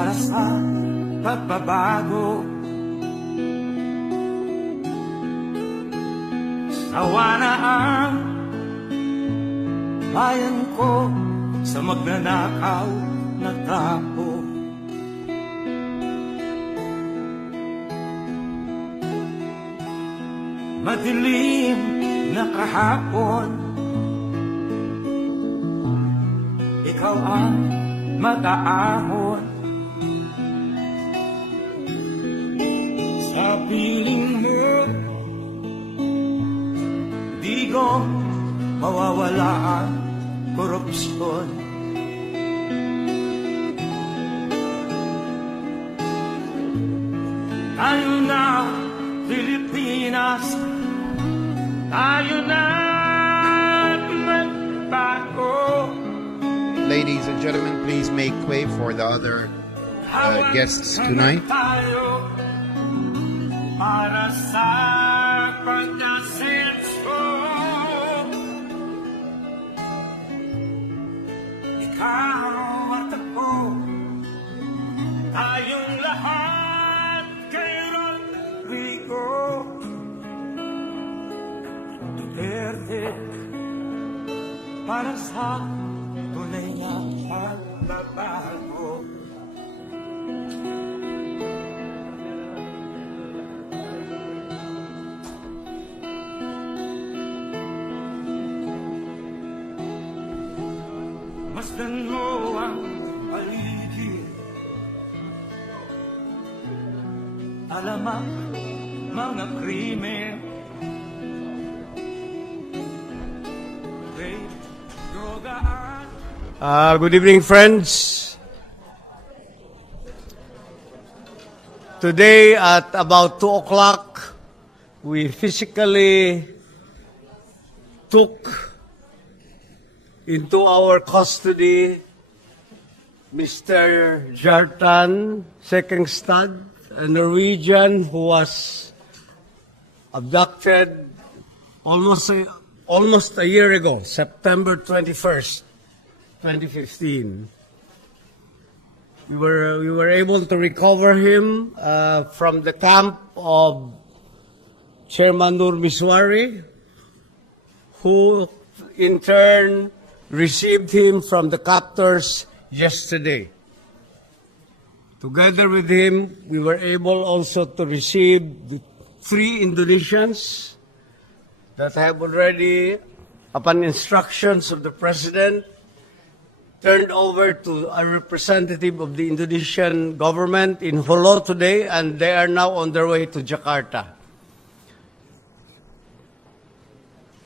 para sa pagbabago. Sawa na ang bayan ko sa magnanakaw na tao. Madilim na kahapon, ikaw ang mag-aahon sa piling mo. Di ko mawawala ang korupsyon. Tayo na Pilipinas, tayo na magbago. Ladies and gentlemen, please make way for the other guests tonight. Tayo para sa pagkasenso. Ikaw at ako, tayong lahat kay Rodrigo Duterte, para sa tunay na pagbabago. Masdan mo ang paligid, alamak mga krimen, rape, droga at Good evening, friends. Today at about 2 o'clock, we physically took into our custody Mr. Jartan Sekengstad, a Norwegian who was abducted almost a year ago, September 21st, 2015. We were able to recover him from the camp of Chairman Nur Miswari, who in turn received him from the captors yesterday. Together with him, we were able also to receive the 3 Indonesians that have already, upon instructions of the President, turned over to a representative of the Indonesian government in Holo today, and they are now on their way to Jakarta.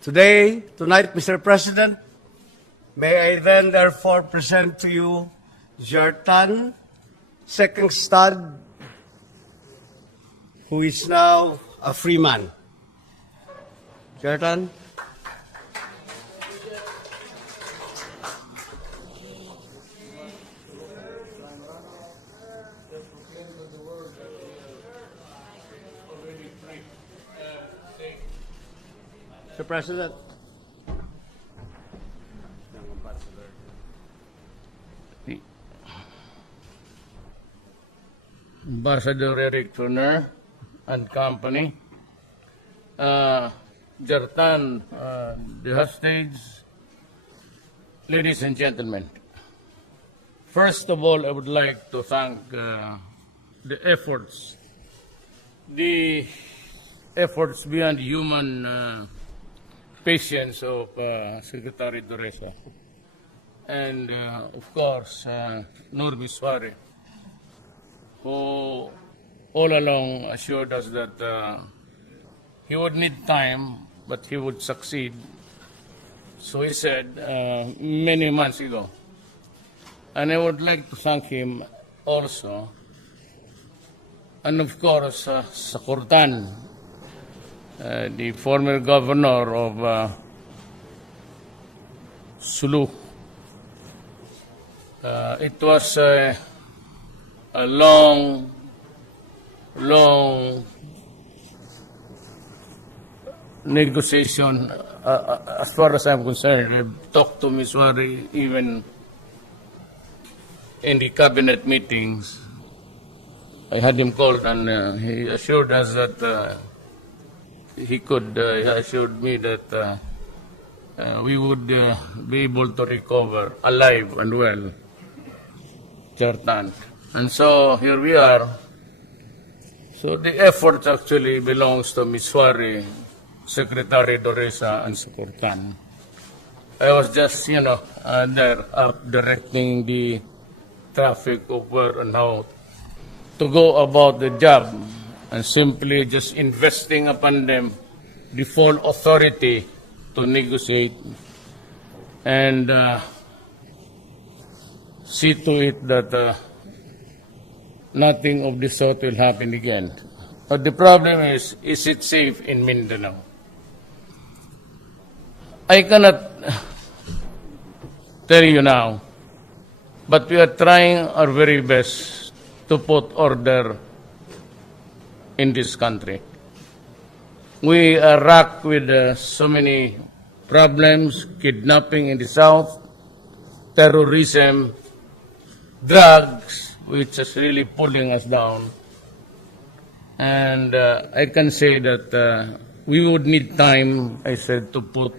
Tonight, Mr. President, may I then therefore present to you Jartan Sekengstad, who is now a free man. Jartan? Mr. President. Ambassador Eric Turner and company, Jartan, the hostage, ladies and gentlemen. First of all, I would like to thank the efforts beyond human patience of Secretary Doresa and, of course, Nur Miswari, who all along assured us that he would need time, but he would succeed. So he said many months ago. And I would like to thank him also. And of course, Sakurtan, the former governor of Sulu. It was a long negotiation. As far as I'm concerned, I've talked to Ms. Wari even in the cabinet meetings, I had him called, and he assured us that he assured me that we would be able to recover alive and well, Chertan. And so here we are. So the effort actually belongs to Ms. Suari, Secretary Doresa, and Sukurtan. I was just, there directing the traffic of where and how to go about the job, and simply just investing upon them the full authority to negotiate and see to it that nothing of this sort will happen again. But the problem is it safe in Mindanao? I cannot tell you now, but we are trying our very best to put order in this country. We are racked with so many problems: kidnapping in the south, terrorism, drugs, which is really pulling us down. And I can say that we would need time, I said, to put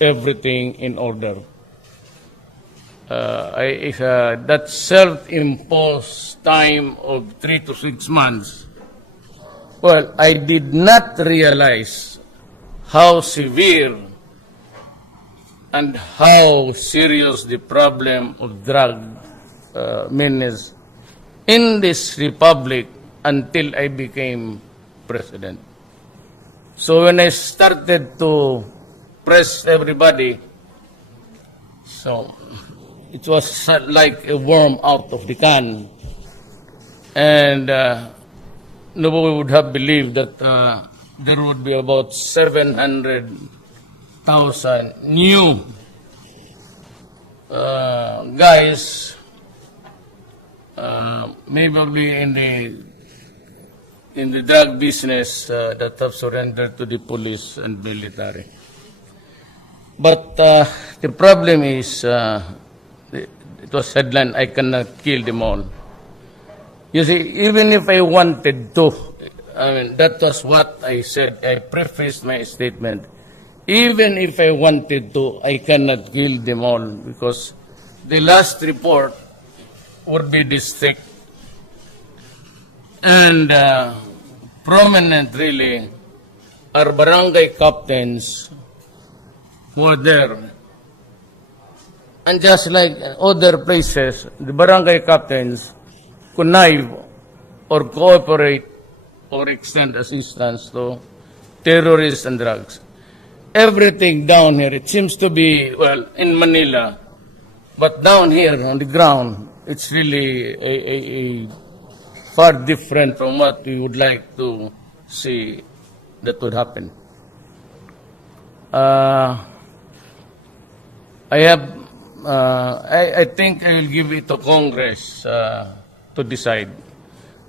everything in order. That self-imposed time of 3 to 6 months, well, I did not realize how severe and how serious the problem of drug menace in this republic until I became president. So when I started to press everybody, so it was like a worm out of the can. And nobody would have believed that there would be about 700,000 new guys, maybe in the drug business that have surrendered to the police and military. But the problem is, it was headline, I cannot kill them all. You see, even if I wanted to, that was what I said. I prefaced my statement. Even if I wanted to, I cannot kill them all, because the last report would be this thick. And prominent, really, are barangay captains who are there. And just like other places, the barangay captains connive or cooperate or extend assistance to terrorists and drugs. Everything down here, it seems to be, well, in Manila, but down here on the ground, it's really a far different from what we would like to see that would happen. I think I will give it to Congress to decide.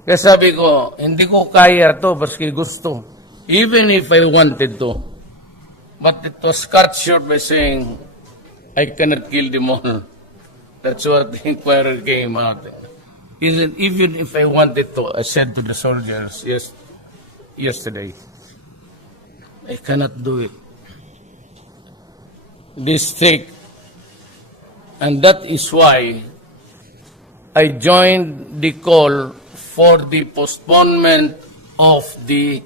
Kaya sabi ko, hindi ko kaya to, baski gusto. Even if I wanted to. But it was cut short by saying, I cannot kill them all. That's what the inquiry came out. Even if I wanted to, I said to the soldiers yesterday, I cannot do it. This thick. And that is why I joined the call for the postponement of the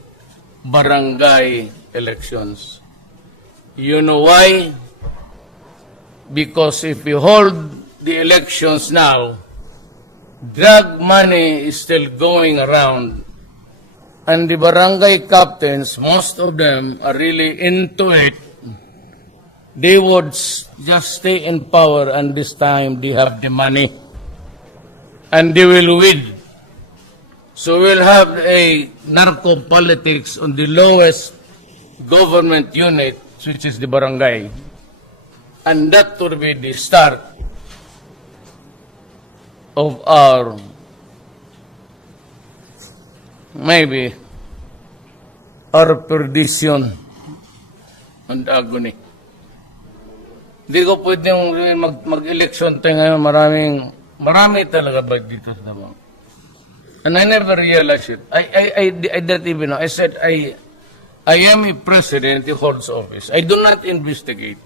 barangay elections. You know why? Because if we hold the elections now, drug money is still going around, and the barangay captains, most of them are really into it. They would just stay in power, and this time they have the money, and they will win. So we'll have a narco politics on the lowest government unit, which is the barangay. And that will be the start of our, maybe, our perdition and agony. Hindi ko pwedeng mag-election tayo ngayon. Maraming Marami talaga ba dito sa Davao? And I never realized it. I didn't even know. I said, I am a president who holds office. I do not investigate.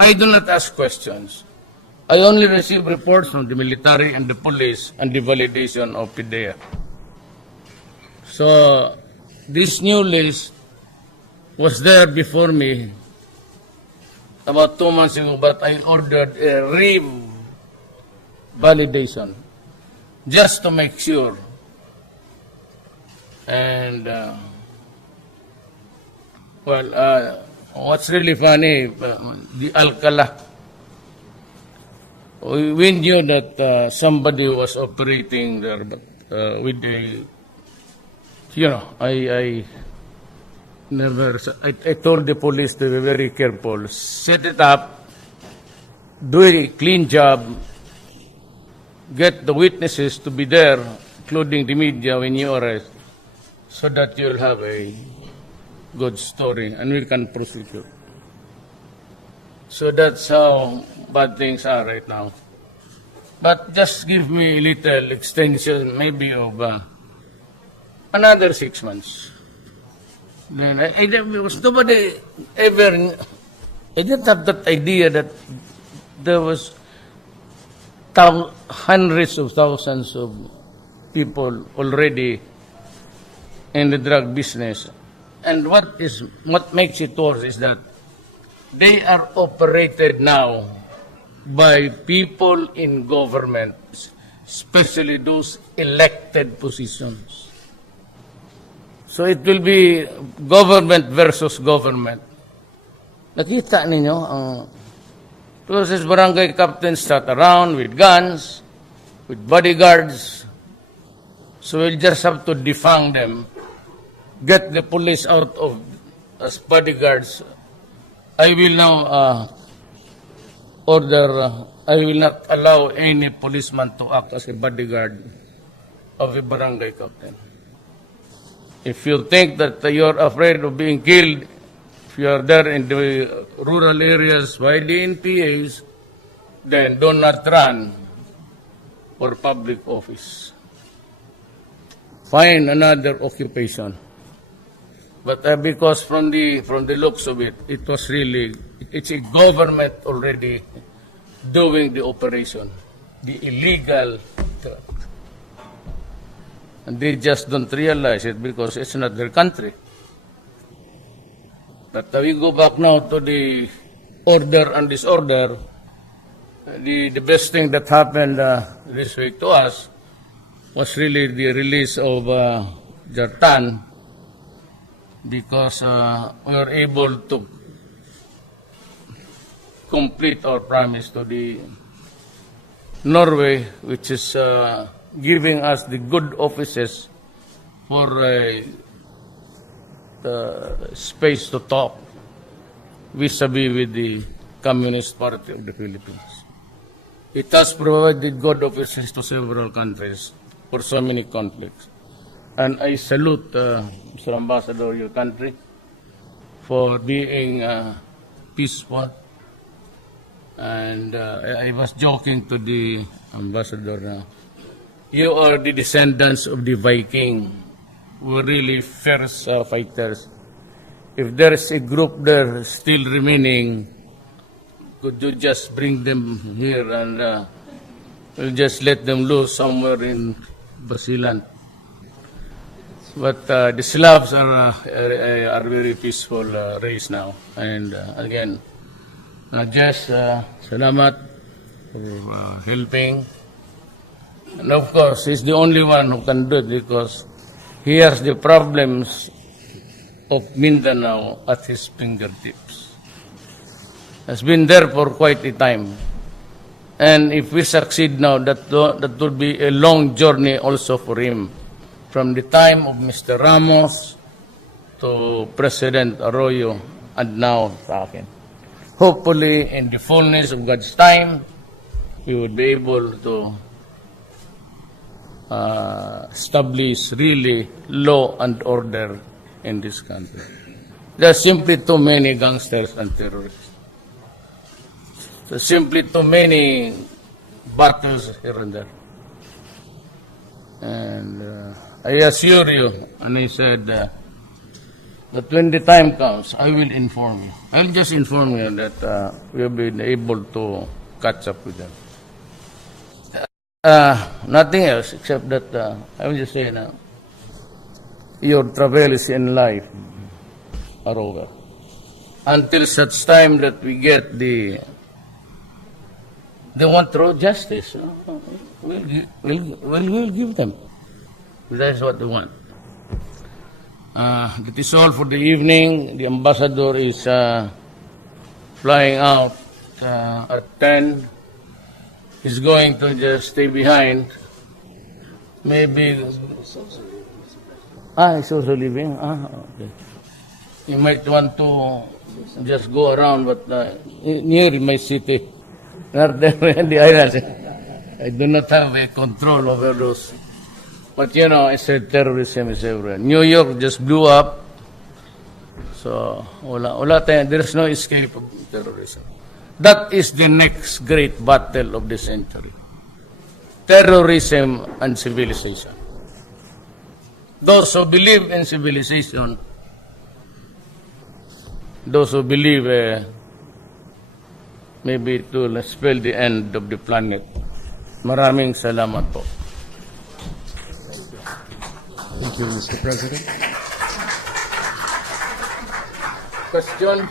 I do not ask questions. I only receive reports from the military and the police and the validation of PIDEA. So, this new list was there before me about 2 months ago, but I ordered a validation just to make sure. And, what's really funny, the Alcala, we knew that somebody was operating there, but with the, I told the police to be very careful, set it up, do a clean job, get the witnesses to be there, including the media when you arrest, so that you'll have a good story and we can prosecute. So that's how bad things are right now. But just give me a little extension, maybe of another 6 months. Then I was nobody ever. I didn't have that idea that there was hundreds of thousands of people already in the drug business. And what makes it worse is that they are operated now by people in government, especially those elected positions. So it will be government versus government. Nakita ninyo ang process barangay captains sat around with guns, with bodyguards. So we'll just have to defang them, get the police out of as bodyguards. I will now order, I will not allow any policeman to act as a bodyguard of a barangay captain. If you think that you're afraid of being killed, if you are there in the rural areas by the NPAs, then do not run for public office. Find another occupation. But because from the looks of it, it was really, it's a government already doing the operation, the illegal drug. And they just don't realize it because it's not their country. But we go back now to the order and disorder. The best thing that happened this week to us was really the release of Jartan, because we were able to complete our promise to the Norway, which is giving us the good offices for space to talk vis-a-vis with the Communist Party of the Philippines. It has provided good offices to several countries for so many conflicts. And I salute, Mr. Ambassador, your country for being peaceful. And I was joking to the ambassador, you are the descendants of the Viking. We're really fierce fighters. If there is a group there still remaining, could you just bring them here and we'll just let them loose somewhere in Basilan? But the Slavs are very peaceful race now. And again, Jess, salamat for helping. And of course, he's the only one who can do it because he has the problems of Mindanao at his fingertips. Has been there for quite a time. And if we succeed now, that will be a long journey also for him. From the time of Mr. Ramos to President Arroyo and now sa akin. Hopefully, in the fullness of God's time, we would be able to establish really law and order in this country. There are simply too many gangsters and terrorists. There are simply too many battles here and there. And I assure you, and I said that when the time comes, I will inform you. I'll just inform you that we have been able to catch up with them. Nothing else except that I will just say now, your travels in life are over. Until such time that we get they want true justice, we'll give them. That's what they want. That is all for the evening. The ambassador is flying out at 10. He's going to just stay behind. Maybe. He's also leaving. Okay. He might want to just go around, but near my city, not there in the islands. I do not have a control over those. But you know, I said terrorism is everywhere. New York just blew up. So, there's no escape of terrorism. That is the next great battle of the century. Terrorism and civilization. Those who believe in civilization, those who believe maybe it will spell the end of the planet. Maraming salamat po. Thank you, Mr. President. Question?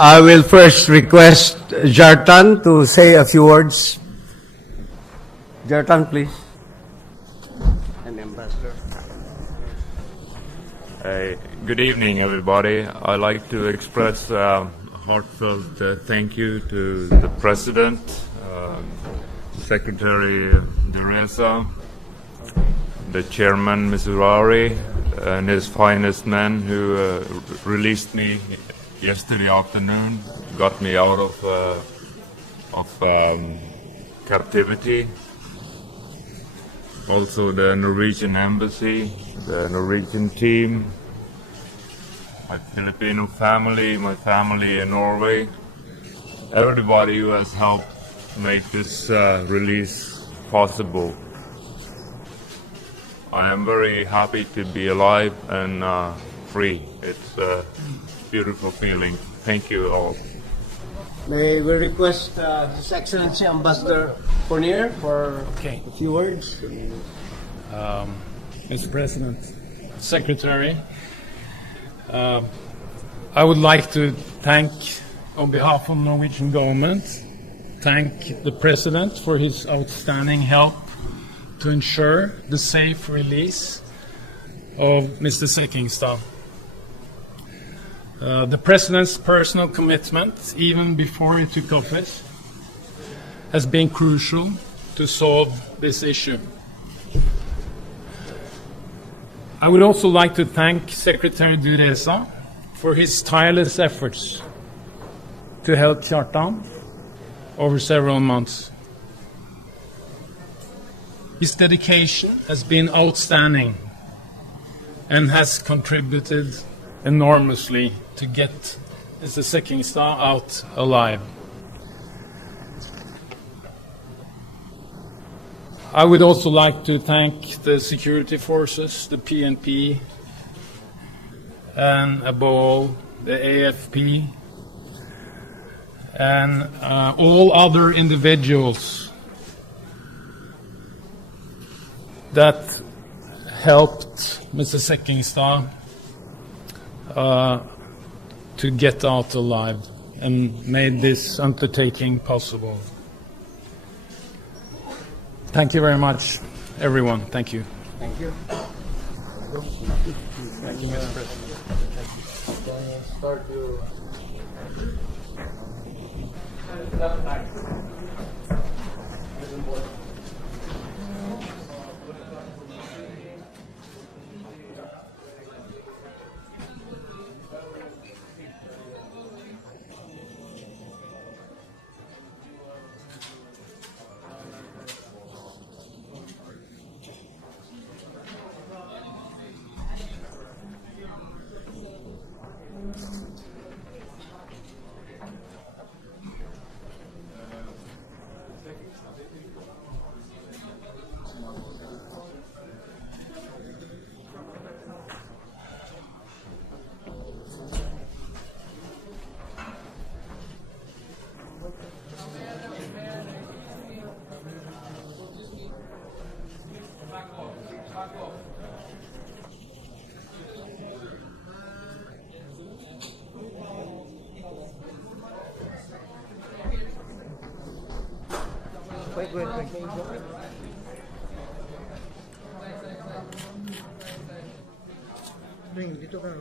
I will first request Jartan to say a few words. Jartan, please. And Ambassador. Good evening, everybody. I'd like to express a heartfelt thank you to the President, Secretary Deresa, the Chairman, Mr. Rari, and his finest men who released me yesterday afternoon, got me out of captivity. Also the Norwegian embassy, the Norwegian team, my Filipino family, my family in Norway, everybody who has helped make this release possible. I am very happy to be alive and free. It's a beautiful feeling. Thank you all. May we request His Excellency Ambassador Fournier for Okay. a few words? Mr. President, Secretary, I would like to thank, on behalf of the Norwegian government, thank the President for his outstanding help to ensure the safe release of Mr. Sekkingstad. The President's personal commitment, even before he took office, has been crucial to solve this issue. I would also like to thank Secretary Duterte for his tireless efforts to help Kjartan over several months. His dedication has been outstanding and has contributed enormously to get Mr. Sekkingstad out alive. I would also like to thank the security forces, the PNP, and above all, the AFP, and all other individuals that helped Mr. Sekkingstad to get out alive and made this undertaking possible. Thank you very much, everyone. Thank you. Thank you. Thank you, Mr. President. Start your... Dito ka na.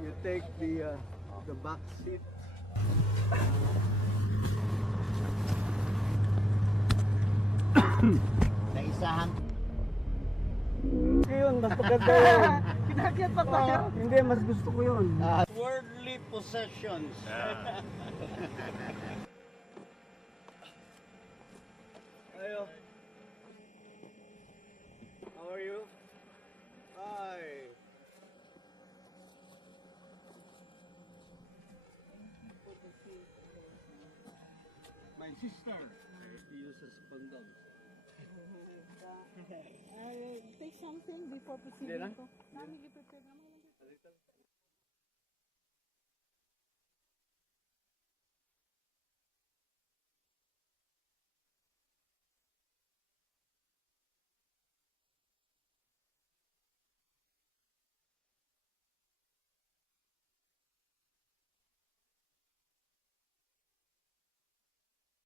You take the back seat. Naisahan. Yun, mas maganda yun. Kinakyat pa tayo. Hindi, mas gusto ko yun. Worldly possessions. Ayo. How are you? Hi. My sister uses condoms. Take something before proceeding to. Family prepare naman.